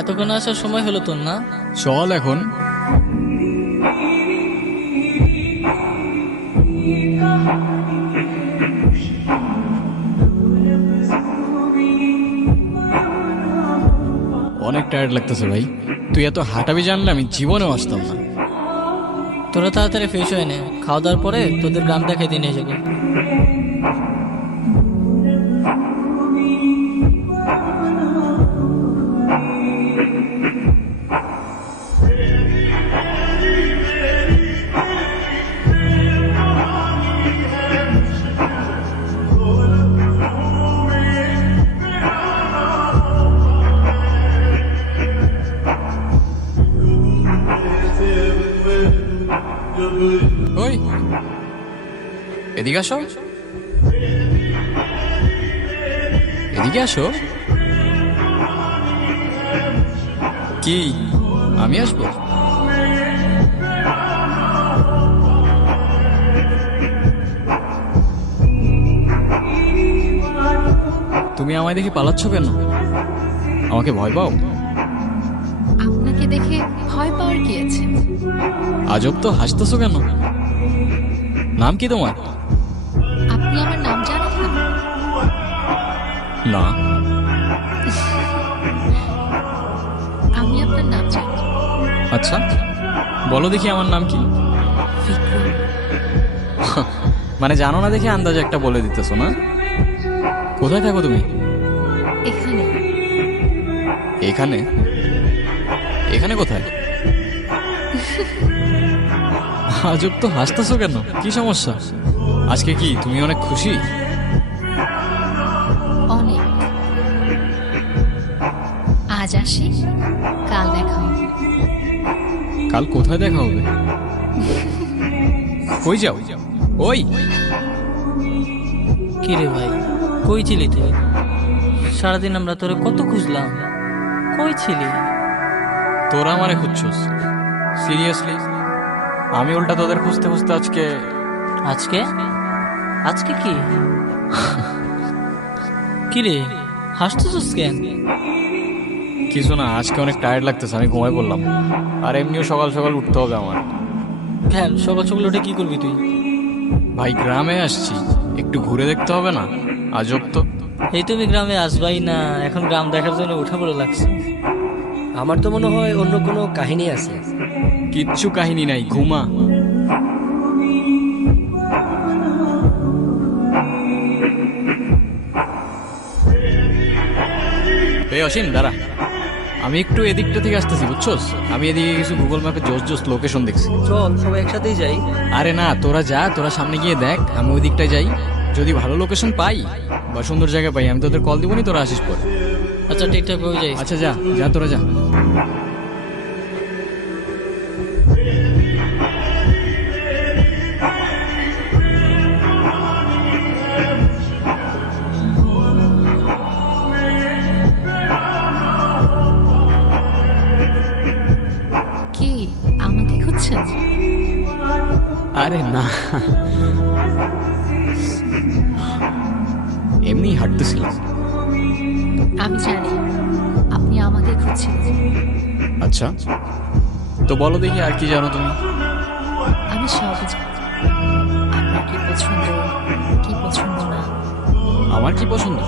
এতক্ষণ আসার সময় হলো তোর না? চল এখন। অনেক টায়ার্ড লাগতেছে ভাই। তুই এত হাঁটাবি জানলে আমি জীবনেও আসতাম না। তোরা তাড়াতাড়ি ফ্রেশ হয়ে নে, খাওয়া দাওয়ার পরে তোদের গ্রাম দেখাইতে নিয়ে যাবো। ওই এদিকে আসো, এদিকে আসো। কি আমি আসবো? তুমি আমায় দেখে পালাচ্ছ কেন? আমাকে ভয় পাও? আপনাকে দেখে ভয় পাওয়ার কি আছে? আজব তো, হাসতেছো কেন? নাম কি তোমার? আপনি আমার নাম জানেন না? না। আমি আপনার নাম জানি। আচ্ছা বলো দেখি আমার নাম কি? বিক্রম। মানে জানো না দেখে আন্দাজে একটা বলে দিতেছো না? কোথায় থাকো তুমি? এখানে। এখানে? এখানে কোথায়? আজব তো, হাসতেছো কেন? কি সমস্যা? আজকে কি তুমি অনেক খুশি? অনেক। আজ আসি, কাল দেখা হবে। কাল কোথায় দেখা হবে? কই যাও? ওই কি রে ভাই, কই ছিলি তুই? সারাদিন আমরা তোরে কত খুঁজলাম, কই ছিলি? তোরা আমারে খুঁজছস? সিরিয়াসলি? আমি উল্টা তোদের খুঁজতে খুঁজতে আজকে। আজকে? আজকে কি? কি রে হাসতেছিস কেন? কিছু না, আজকে অনেক টায়ার্ড লাগতেছে, আমি ঘুমাই পড়লাম। আর এমনিও সকাল সকাল উঠতে হবে আমার। কেন সকাল সকাল উঠে কি করবি তুই? ভাই গ্রামে আসছি, একটু ঘুরে দেখতে হবে না? আজব তো। এই তুমি গ্রামে আসবাই না, এখন গ্রাম দেখার জন্য উঠে পড়ে লাগছে। আমার তো মনে হয় অন্য কোনো কাহিনী আছে। কিচ্ছু কাহিনী নাই, ঘুমা। এই অসীম দাঁড়া, আমি একটু এদিকটা থেকে আসতেছি বুঝছস? আমি এদিকে কিছু গুগল ম্যাপে জোস জোস লোকেশন দেখছি। চল সবাই একসাথেই যাই। আরে না, তোরা যা, তোরা সামনে গিয়ে দেখ, আমি ওই দিকটায় যাই। যদি ভালো লোকেশন পাই বা সুন্দর জায়গা পাই, আমি তোদের কল দিবনি, তোরা আসিস পরে। আচ্ছা ঠিকঠাক হয়ে যাই। আচ্ছা যা যা, তোরা যা। কি আমাকে খুঁজছেন? আরে না, এমনি হাঁটতেছিলাম। আমি জানি আপনি আমাকে খুঁজছেন। আচ্ছা তো বলো দেখি আর কি জানো তুমি? আমি সব জানি। আপনার কি পছন্দ, কি পছন্দ না। আমার কি পছন্দ?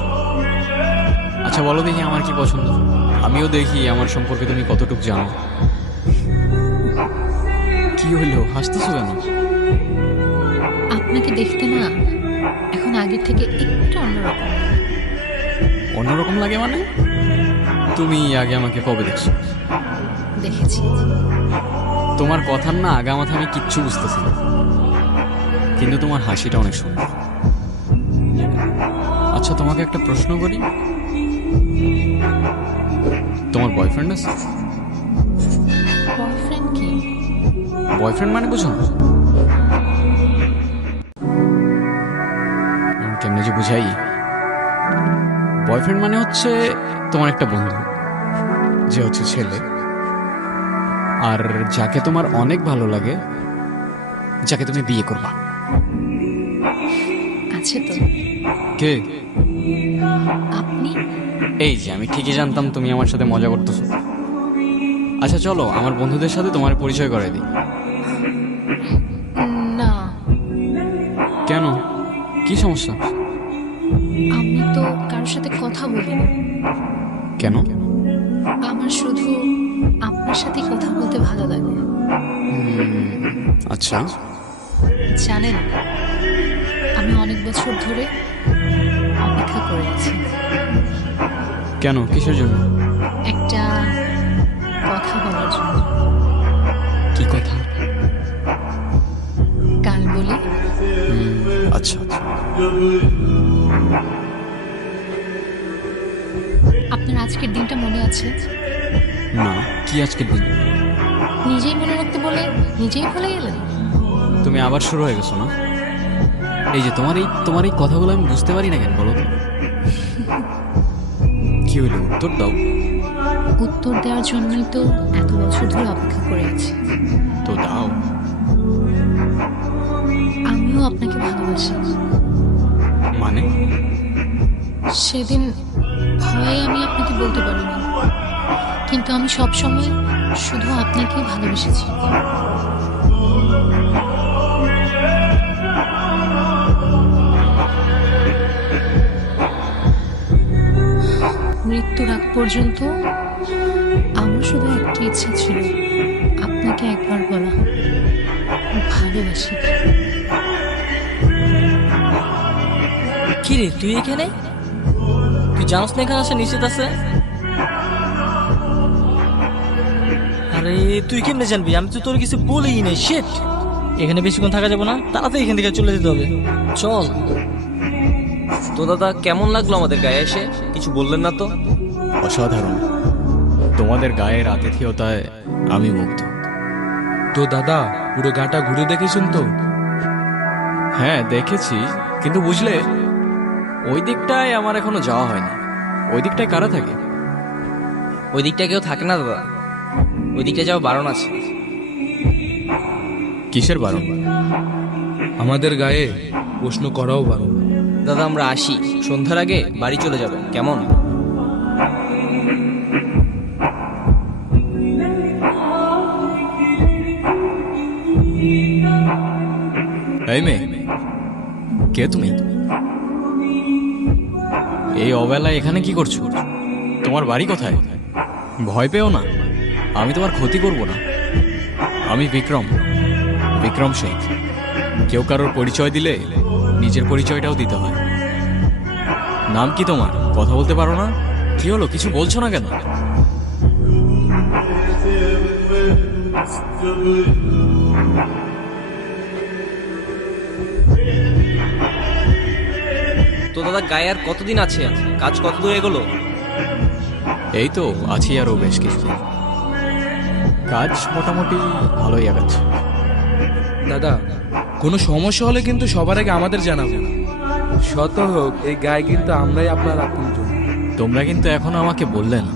আচ্ছা বলো দেখি আমার কি পছন্দ, আমিও দেখি আমার সম্পর্কে তুমি কতটুকু জানো। কি হইলো, হাসতেছো কেন? আপনাকে দেখতে না এখন আগের থেকে একটু অন্যরকম। অন্যরকম লাগে মানে? তুমি আগে আমাকে কবে দেখছো? দেখেছি। তোমার কথার না আগা মাথা আমি কিচ্ছু বুঝতেছি না, কিন্তু তোমার হাসিটা অনেক সুন্দর। আচ্ছা তোমাকে একটা প্রশ্ন করি, তোমার বয়ফ্রেন্ড আছে? বয়ফ্রেন্ড কি? বয়ফ্রেন্ড মানে বুঝো না? আমি কেমনে যে বুঝাই। বয়ফ্রেন্ড মানে হচ্ছে তোমার একটা বন্ধু, যে হচ্ছে ছেলে, আর যাকে তোমার অনেক ভালো লাগে, যাকে তুমি বিয়ে করবা। আছে তো। কে? আপনি। এই যে আমি ঠিকই জানতাম তুমি আমার সাথে মজা করতেছো। আচ্ছা চলো আমার বন্ধুদের সাথে তোমার পরিচয় করে দিই। না, কেন, কি সমস্যা? আমি তো কারোর সাথে কথা বলিনি। কেন? আমার শুধু আপনার সাথে কথা বলতে ভালো লাগে। আচ্ছা, জানেন, আমি অনেক বছর ধরে অপেক্ষা করে আছি কেন, কিসের জন্য? একটা কথা বলার জন্য। কি কথা? কাল বলি। আচ্ছা, আপনার আজকের দিনটা মনে আছে? না, কি আজকের দিন? নিজেই মনে রাখতে বলে নিজেই ভুলে গেলেন। তুমি আবার শুরু হয়ে গেছো না? এই যে তোমার এই কথাগুলো আমি বুঝতে পারি না কেন বলো তো? কি হইলো, উত্তর দাও। উত্তর দেওয়ার জন্যই তো এত বছর ধরে অপেক্ষা করে আছি। তো দাও। আমিও আপনাকে ভালোবাসি। মানে? সেদিন ভয়ে আমি আপনাকে বলতে পারিনি, কিন্তু আমি সবসময় শুধু আপনাকেই ভালোবেসেছি। মৃত্যুর আগ পর্যন্ত আমার শুধু একটা ইচ্ছা ছিল, আপনাকে একবার বলা ভালোবাসি। কি রে তুই এখানে? তুই জানোস না এখানে আসা নিষেধ আছে? আরে তুই কেমনে জানবি? আমি তো তোর কিছু বলিই নাই। শিট, এখানে বেশিক্ষণ থাকা যাবে না, তাড়াতাড়ি এখান থেকে চলে যেতে হবে। চল। তো দাদা কেমন লাগলো আমাদের গায়ে এসে? কিছু বললেন না তো? অসাধারণ, তোমাদের গায়ের আতিথেয়তায় আমি মুগ্ধ। তো দাদা পুরো গাটা ঘুরে দেখেছেন তো? হ্যাঁ দেখেছি, কিন্তু বুঝলে ওই দিকটায় আমার এখনো যাওয়া হয়নি। ওই দিকটায় কারা থাকে? ওই দিকটা কেউ থাকে না দাদা, ওই দিকটা যাওয়া বারণ আছে। কিসের বারণ? আমাদের গায়ে প্রশ্ন করাও ভালো। দাদা আমরা আসি, সন্ধ্যার আগে বাড়ি চলে যাবেন কেমন? এই মেয়ে, কে তুমি? এই অবেলায় এখানে কি করছো? তোমার বাড়ি কোথায়? ভয় পেও না, আমি তোমার ক্ষতি করব না। আমি বিক্রম শেখ। কেউ কারোর পরিচয় দিলে নিজের পরিচয়টাও দিতে হয়। নাম কি তোমার? কথা বলতে পারো না? কি হলো, কিছু বলছো না কেন? তো দাদা গায়ে আর কতদিন আছে? কাজ কত দূর এগোলো? এই তো আছি আরো বেশ কিছুদিন। কাজ মোটামুটি ভালোই আগাচ্ছে। দাদা কোনো সমস্যা হলে কিন্তু সবার আগে আমাদের জানাবেন। শত হোক এই গায়ে কিন্তু আমরাই আপনার আপনজন। তোমরা কিন্তু এখনো আমাকে বললে না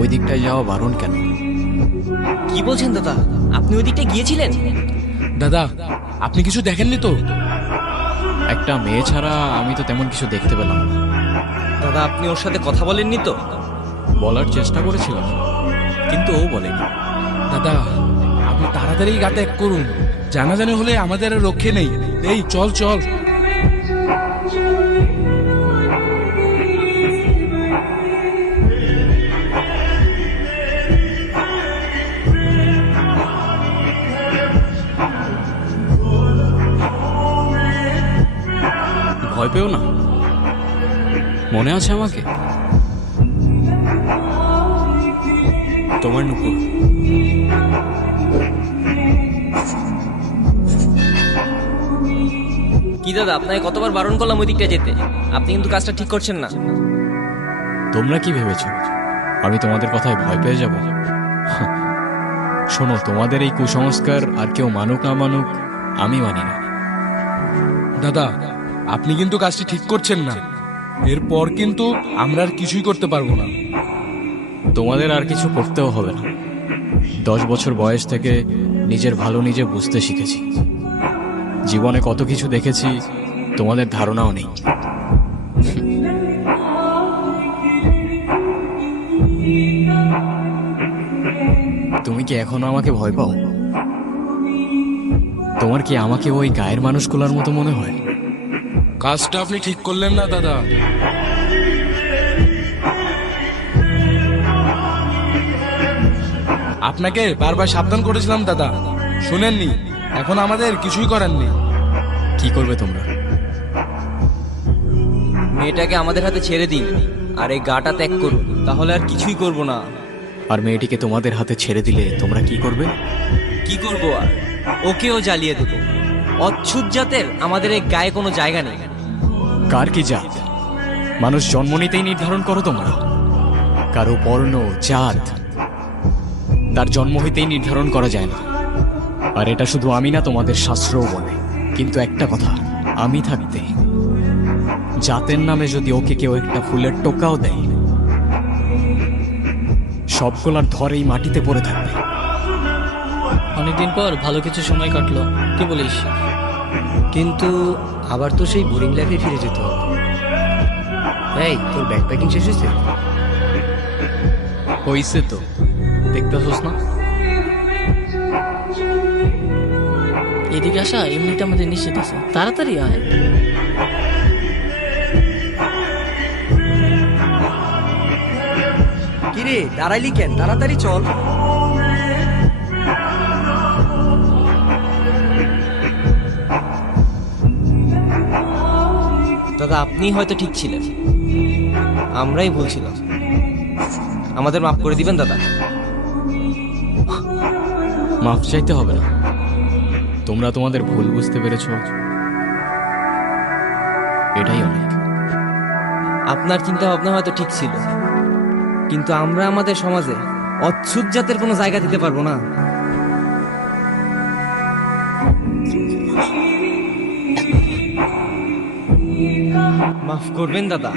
ওই দিকটায় যাওয়া বারণ কেন? কি বলছেন দাদা, আপনি ওই দিকটা গিয়েছিলেন? দাদা আপনি কিছু দেখেননি তো? একটা মেয়ে ছাড়া আমি তো তেমন কিছু দেখতে পেলাম না। দাদা আপনি ওর সাথে কথা বলেননি তো? বলার চেষ্টা করেছিলাম, কিন্তু ও বলেনি। দাদা আপনি তাড়াতাড়ি গা ত্যাগ করুন, জানাজানি হলে আমাদের আর রক্ষে নেই। এই চল চল। ভয় পেও না, মনে আছে আমাকে? তোমার নুপুর। কি দাদা আপনাকে কতবার বারণ করলাম ওই দিকটা যেতে, আপনি কিন্তু কাজটা ঠিক করছেন না। তোমরা কি ভেবেছো আমি তোমাদের কথায় ভয় পেয়ে যাব? শোনো, তোমাদের এই কুসংস্কার আর কেউ মানুক না মানুক আমি মানি না। দাদা আপনি কিন্তু কাজটি ঠিক করছেন না, এরপর কিন্তু আমরা আর কিছুই করতে পারবো না। তোমাদের আর কিছু করতেও হবে না। 10 বছর বয়স থেকে নিজের ভালো নিজে বুঝতে শিখেছি। জীবনে কত কিছু দেখেছি তোমাদের ধারণাও নেই। তুমি কি এখনো আমাকে ভয় পাও? তোমার কি আমাকে ওই গায়ের মানুষগুলোর মতো মনে হয়? কাজটা আপনি ঠিক করলেন না দাদা। আপনাকে বারবার সাবধান করেছিলাম দাদা, শুনেননি। এখন আমাদের কিছুই করার নেই। কি করবে তোমরা? মেয়েটাকে আমাদের হাতে ছেড়ে দিন আর এই গাটা ত্যাগ করুন, তাহলে আর কিছুই করব না। আর মেয়েটিকে তোমাদের হাতে ছেড়ে দিলে তোমরা কি করবে? কি করব আর? ওকেও জ্বালিয়ে দেব। অচ্ছুত জাতের আমাদের এই গায়ে কোনো জায়গা নেই। কার কি জাত মানুষ জন্ম নিতেই নির্ধারণ করো তোমরা? কারো বর্ণ জাত তার জন্ম হইতেই নির্ধারণ করা যায় না। আর এটা শুধু আমি না, তোমাদের শাস্ত্রও বলে। কিন্তু একটা কথা, আমি থাকতে জাতের নামে যদি ওকে কেউ একটা ফুলের টোকাও দেয়, সবগুলার ধরেই মাটিতে পড়ে থাকবে। অনেকদিন পর ভালো কিছু সময় কাটলো, কি বলিস? কিন্তু আবার তো সেই বোরিং লাইফে ফিরে যেতে হবে। এই, তোর ব্যাগ প্যাকিং শেষ হয়েছে? হইছে তো, দেখতেছস না? এদিকে আসা এমনিতে আমাদের নিশ্চিত আছে, তাড়াতাড়ি আয়। কিরে দাঁড়াইলি কেন? তাড়াতাড়ি চল। দাদা, আপনি হয়তো ঠিক ছিলেন, আমরাই ভুল ছিলাম। আমাদের মাফ করে দিবেন দাদা। মাফ চাইতে হবে না, তোমরা তোমাদের ভুল বুঝতে পেরেছ, এটাই অনেক। আপনার চিন্তা ভাবনা হয়তো ঠিক ছিল, কিন্তু আমরা আমাদের সমাজে অচ্ছুত জাতের কোনো জায়গা দিতে পারবো না। মাফ করবেন দাদা।